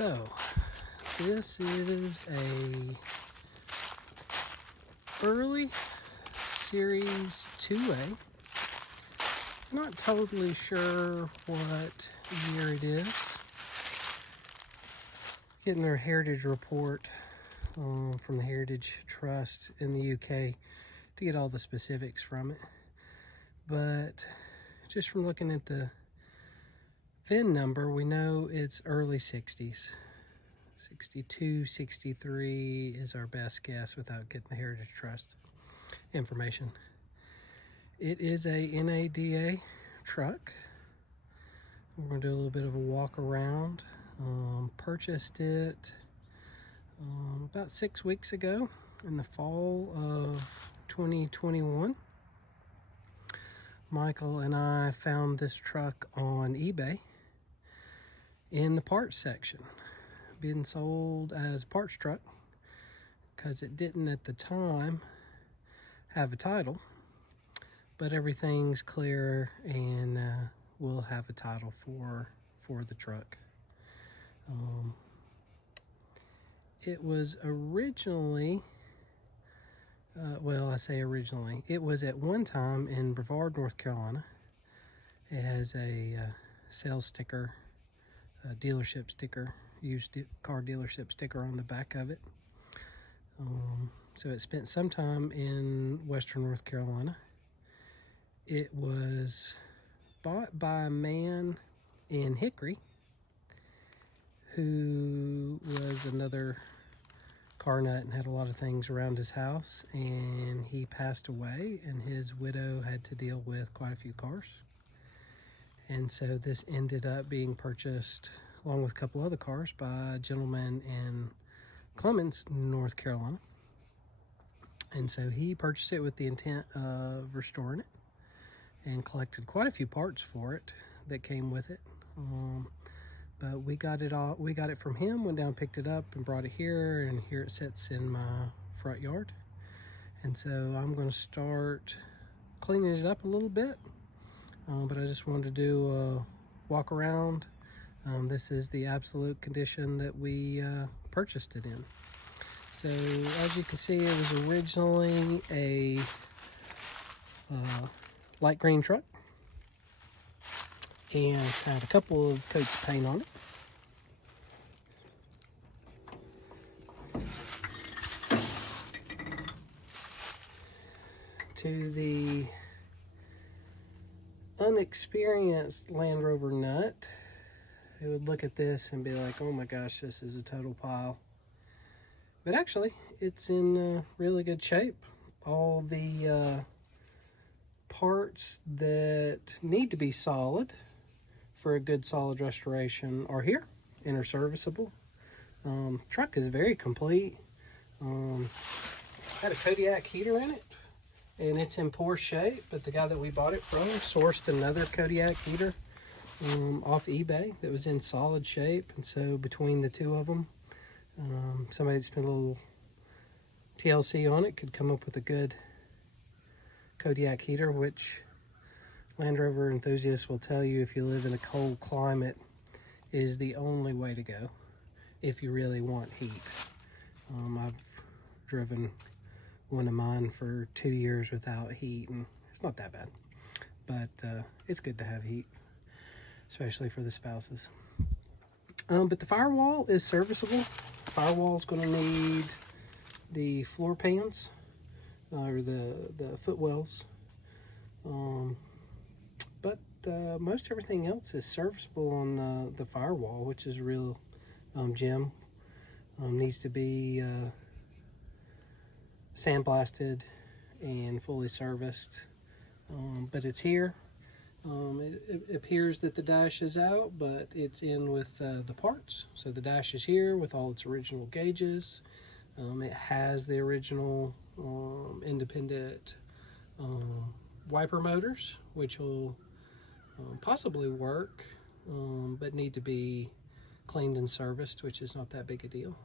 So, this is a early Series 2A. Not totally sure what year it is. Getting their heritage report from the Heritage Trust in the UK to get all the specifics from it. But just from looking at the VIN number, we know it's early 60s. 62, 63 is our best guess without getting the Heritage Trust information. It is a NADA truck. We're going to do a little bit of a walk around. Purchased it about 6 weeks ago in the fall of 2021. Michael and I found this truck on eBay in the parts section, being sold as a parts truck because it didn't at the time have a title, but everything's clear and we'll have a title for the truck. It was originally, well, I say originally, it was at one time in Brevard, North Carolina. It has a sales sticker, a dealership sticker, used car dealership sticker on the back of it. So it spent some time in Western North Carolina. It was bought by a man in Hickory who was another car nut and had a lot of things around his house, and he passed away and his widow had to deal with quite a few cars, and so this ended up being purchased along with a couple other cars by a gentleman in Clemens, North Carolina. And so he purchased it with the intent of restoring it and collected quite a few parts for it that came with it. But we got it from him, went down, picked it up and brought it here, and here it sits in my front yard. And so I'm going to start cleaning it up a little bit, but I just wanted to do a walk around. This is the absolute condition that we purchased it in. So as you can see, it was originally a light green truck, and it's had a couple of coats of paint on it. To the unexperienced Land Rover nut, it would look at this and be like, oh my gosh, this is a total pile. But actually, it's in really good shape. All the parts that need to be solid for a good solid restoration are here and are serviceable. Truck is very complete. Had a Kodiak heater in it, and it's in poor shape, but the guy that we bought it from sourced another Kodiak heater off eBay that was in solid shape, and so between the two of them, somebody that spent a little TLC on it could come up with a good Kodiak heater, which Land Rover enthusiasts will tell you, if you live in a cold climate, is the only way to go if you really want heat. I've driven one of mine for 2 years without heat, and it's not that bad, but it's good to have heat, especially for the spouses. But the firewall is serviceable. Firewall is going to need the floor pans or the footwells, but most everything else is serviceable on the firewall, which is a real gem. Needs to be sandblasted and fully serviced, but it's here. It appears that the dash is out, but it's in with the parts. So the dash is here with all its original gauges. It has the original independent wiper motors, which will possibly work, but need to be cleaned and serviced, which is not that big a deal.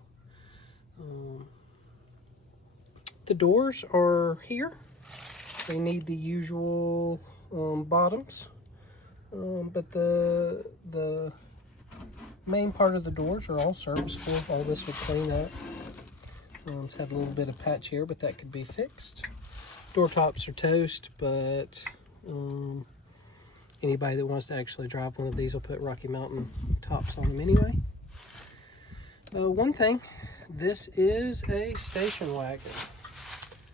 The doors are here. They need the usual bottoms, but the Main part of the doors are all serviceable. All this would clean up. It's had a little bit of patch here, but that could be fixed. Door tops are toast, but anybody that wants to actually drive one of these will put Rocky Mountain tops on them anyway. One thing, this is a station wagon.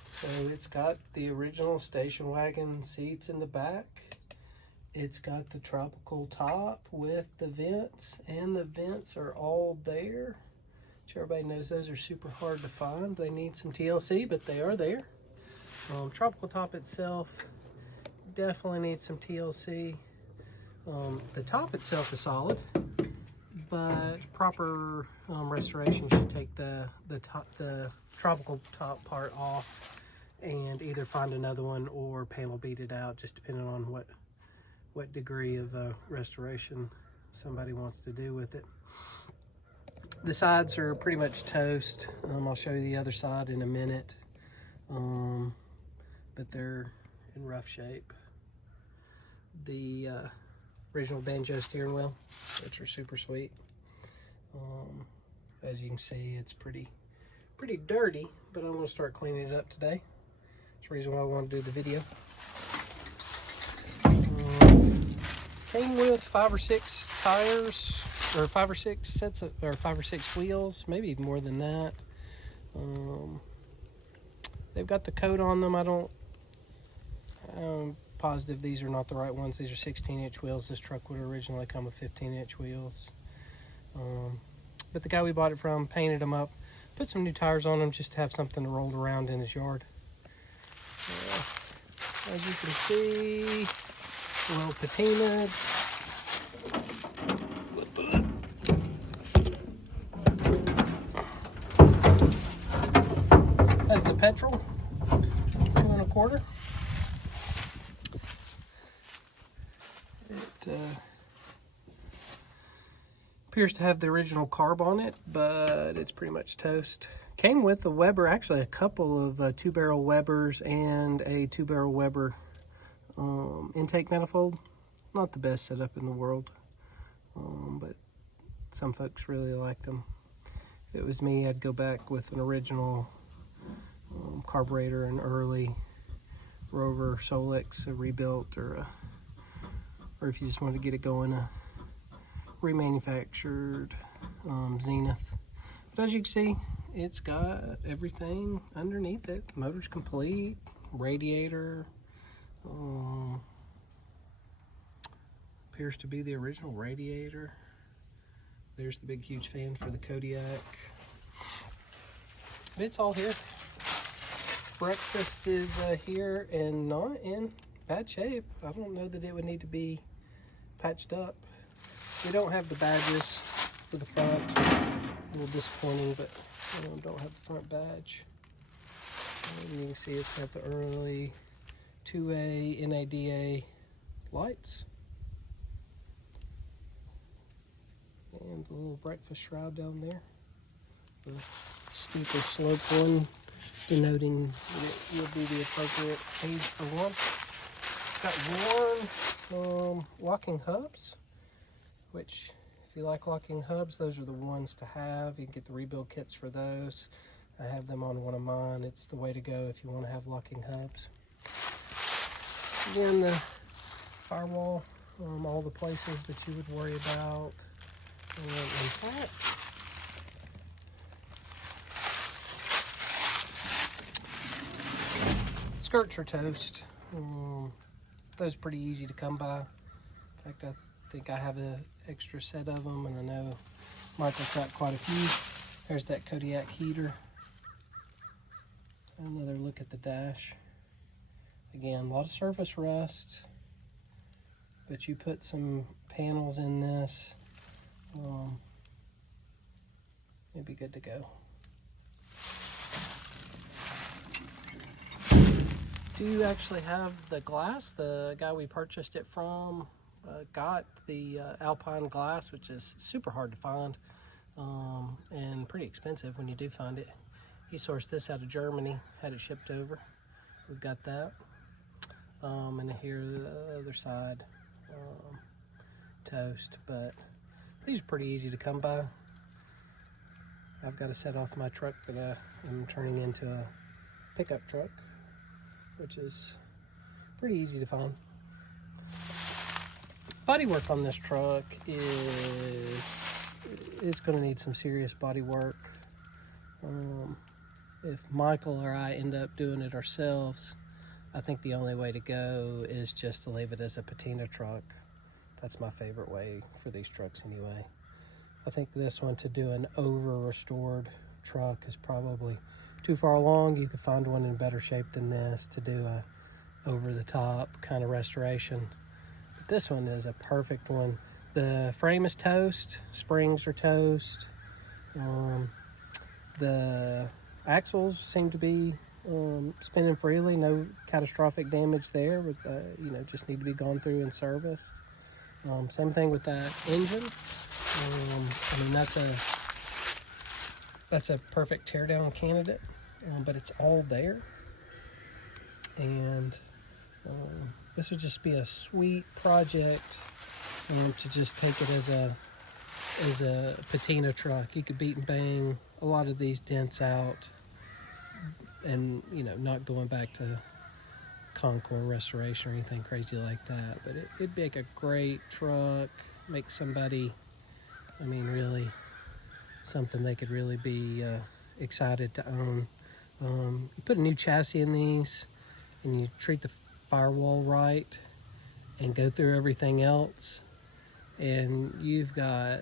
So it's got the original station wagon seats in the back. It's got the tropical top with the vents, and the vents are all there. Which everybody knows those are super hard to find. They need some TLC, but they are there. Tropical top itself definitely needs some TLC. The top itself is solid, but proper restoration should take the tropical top part off and either find another one or panel beat it out, just depending on what degree of restoration somebody wants to do with it. The sides are pretty much toast. I'll show you the other side in a minute, but they're in rough shape. The original banjo steering wheel, which are super sweet. As you can see, it's pretty dirty, but I'm going to start cleaning it up today. That's the reason why I want to do the video. Came with 5 or 6 tires, or 5 or 6 sets of, or 5 or 6 wheels, maybe even more than that. They've got the coat on them. I'm positive these are not the right ones. These are 16-inch wheels. This truck would originally come with 15-inch wheels. But the guy we bought it from painted them up, put some new tires on them just to have something to roll around in his yard. As you can see, a little patina. That's the petrol, 2 1/4. It appears to have the original carb on it, but it's pretty much toast. Came with a Weber, actually a couple of 2-barrel Webers and a 2-barrel Weber intake manifold. Not the best setup in the world, but some folks really like them. If it was me, I'd go back with an original carburetor, an early Rover Solix, a rebuilt, or if you just want to get it going, a remanufactured Zenith. But as you can see, it's got everything underneath it. Motor's complete, radiator, appears to be the original radiator. There's the big huge fan for the Kodiak. It's all here. Breakfast is here and not in bad shape. I don't know that it would need to be patched up. We don't have the badges for the front. A little disappointing, but don't have the front badge. And you can see it's got the early 2A NADA lights. And the little breakfast shroud down there. The steeper slope one, denoting that it will be the appropriate age for one. It's got worn locking hubs, which if you like locking hubs, those are the ones to have. You can get the rebuild kits for those. I have them on one of mine. It's the way to go if you want to have locking hubs. Again, the firewall, all the places that you would worry about intact. Skirts are toast. Those are pretty easy to come by. In fact, I think I have an extra set of them, and I know Michael's got quite a few. There's that Kodiak heater. Another look at the dash. Again, a lot of surface rust, but you put some panels in this, it'd be good to go. Do you actually have the glass? The guy we purchased it from got the Alpine glass, which is super hard to find and pretty expensive when you do find it. He sourced this out of Germany, had it shipped over. We've got that. And here the other side, toast, but These are pretty easy to come by. I've got to set off my truck that I'm turning into a pickup truck, which is pretty easy to find. Bodywork on this truck is going to need some serious body work. If Michael or I end up doing it ourselves, I think the only way to go is just to leave it as a patina truck. That's my favorite way for these trucks anyway. I think this one, to do an over restored truck, is probably too far along. You could find one in better shape than this to do a over the top kind of restoration. But this one is a perfect one. The frame is toast, springs are toast. The axles seem to be spinning freely, no catastrophic damage there, but just need to be gone through and serviced. Same thing with that engine. I mean, that's a perfect teardown candidate, but it's all there. And this would just be a sweet project to just take it as a patina truck. You could beat and bang a lot of these dents out, and not going back to Concord restoration or anything crazy like that. But it'd make a great truck, make somebody, really something they could really be excited to own. You put a new chassis in these, and you treat the firewall right, and go through everything else, and you've got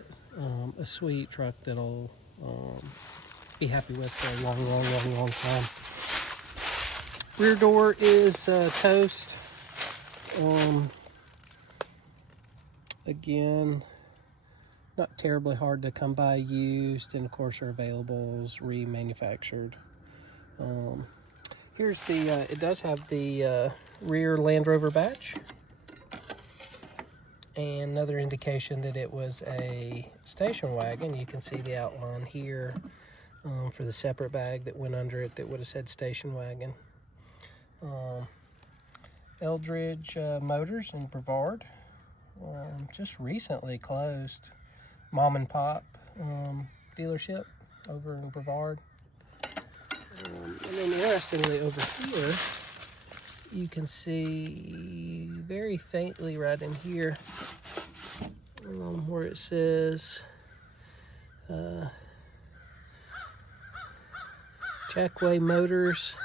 a sweet truck that'll be happy with for a long time. Rear door is toast. Again, not terribly hard to come by used, and of course are available as remanufactured. Here's the, it does have the rear Land Rover badge, and another indication that it was a station wagon. You can see the outline here for the separate bag that went under it that would have said station wagon. Eldridge Motors in Brevard, just recently closed. Mom and pop dealership over in Brevard. And then interestingly, over here you can see very faintly right in here where it says Jackway Motors,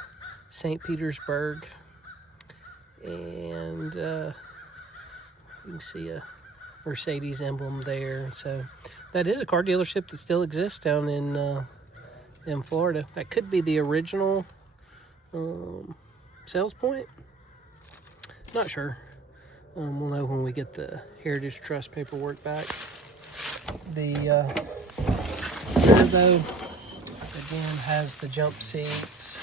St. Petersburg, and you can see a Mercedes emblem there. So that is a car dealership that still exists down in Florida. That could be the original sales point. Not sure. We'll know when we get the Heritage Trust paperwork back. The rear, though, again has the jump seats,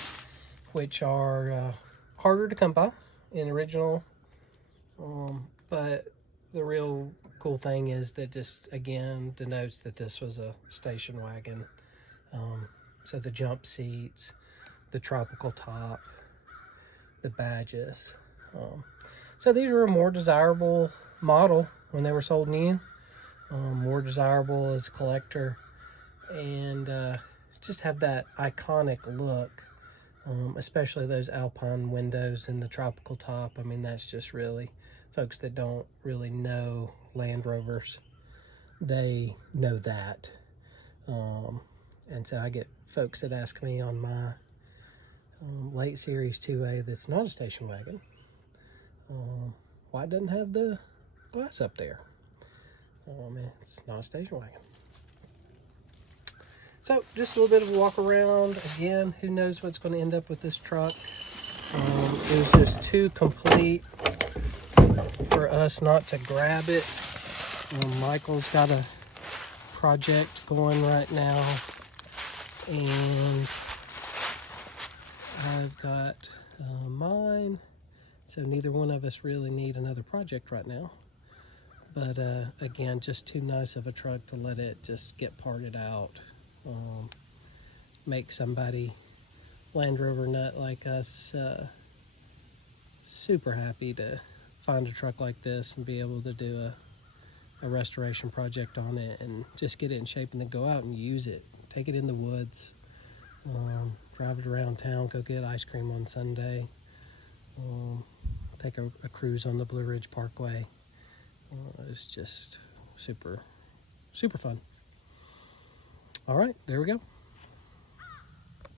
which are harder to come by in original, but the real cool thing is that just again denotes that this was a station wagon. So the jump seats, the tropical top, the badges. So these were a more desirable model when they were sold new, more desirable as a collector, and just have that iconic look, especially those Alpine windows and the tropical top. I mean, that's just really, folks that don't really know Land Rovers, they know that. And so I get folks that ask me on my late series 2A that's not a station wagon, why it doesn't have the glass up there? It's not a station wagon. So just a little bit of a walk around. Again, who knows what's going to end up with this truck. It was just too complete for us not to grab it. Michael's got a project going right now, and I've got mine, so neither one of us really need another project right now. But again, just too nice of a truck to let it just get parted out. Make somebody, Land Rover nut like us, super happy to find a truck like this and be able to do a restoration project on it and just get it in shape, and then go out and use it. Take it in the woods, drive it around town, go get ice cream on Sunday, take a cruise on the Blue Ridge Parkway. It's just super fun. All right, there we go.